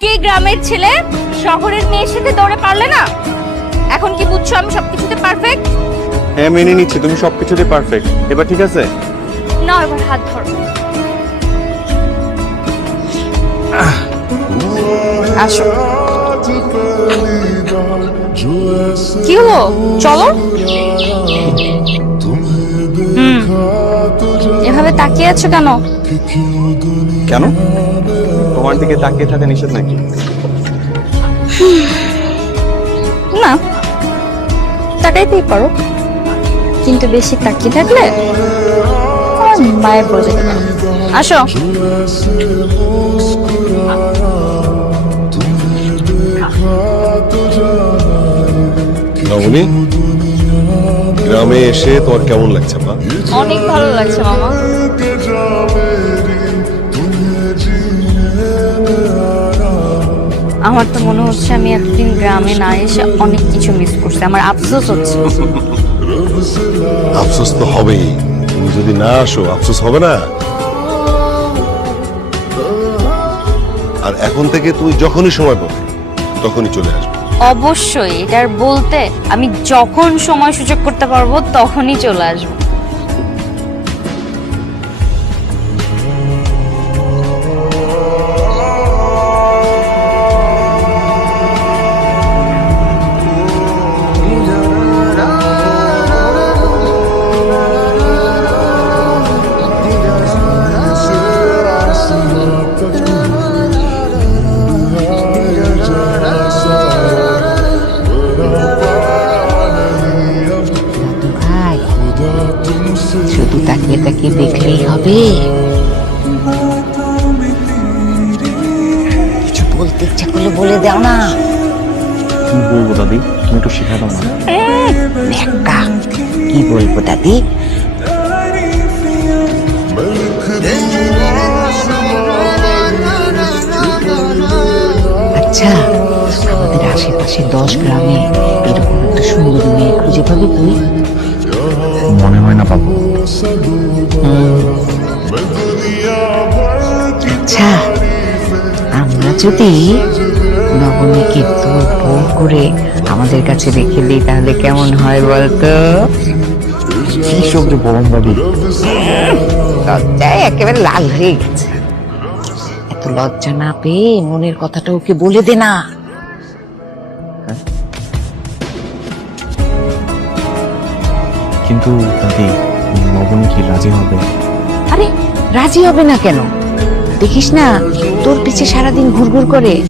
কি গ্রামের ছেলে শহরের মেয়ের সাথে দৌড়ে পারলে না? এখন কি বুঝছো আমি সবকিছুতে পারফেক্ট? হ্যাঁ মেনে নিচ্ছি, তুমি সবকিছুতে পারফেক্ট। এবার ঠিক আছে? না, এবার হাত ধরো। আসো। কি হলো? চলো। এভাবে তাকিয়ে আছো কেন? কেন? তোমার দিকে তাকিয়ে থাকা নিষেধ নাকি? না, তাকাইতেই পারো, কিন্তু বেশি তাকিয়ে থাকলে আমার মায়ের পড়ে যেতে পারে। আসো। মামুনি, গ্রামে এসে তোমার কেমন লাগছে মা? অনেক ভালো লাগছে মামা। আমার তো মনে হচ্ছে আমি এতদিন গ্রামে না এসে অনেক কিছু মিস করছি। আমার আফসোস হচ্ছে। আফসোস তো হবেই, তুমি যদি না আসো আফসোস হবে না? আর এখন থেকে তুই যখনই সময় পাবে তখনই চলে আসবে। অবশ্যই, এটার বলতে আমি যখন সময় সুযোগ করতে পারবো তখনই চলে আসবো। শুধু তাকিয়ে তাকিয়ে দেখলেই হবে? কিছু বলতে ইচ্ছা করলে বলে দাও না। কি বলবো দাদি, তুমি একটু শেখা দাও না। ন্যাকা, কি বলবো দাদি? আচ্ছা, আমাদের আশেপাশে 10 গ্রামে এরকম একটা সুন্দরী মেয়ে খুঁজে পাবি তুই? মনে হয় না পাবো। আচ্ছা, আমরা যদি নবনীকে তোর বউ করে আমাদের কাছে রেখে দিই তাহলে কেমন হয় বলতো? কি সব যে বলুন দাদি। লজ্জায় একেবারে লাল হয়ে গেছে। এত লজ্জা না পেয়ে মনের কথাটা ওকে বলে দে না। কিন্তু দাদি, নবনী কি রাজি হবে? আরে রাজি হবে না কেন? দেখিস না তোর পিছে সারাদিন ঘুরঘুর করে।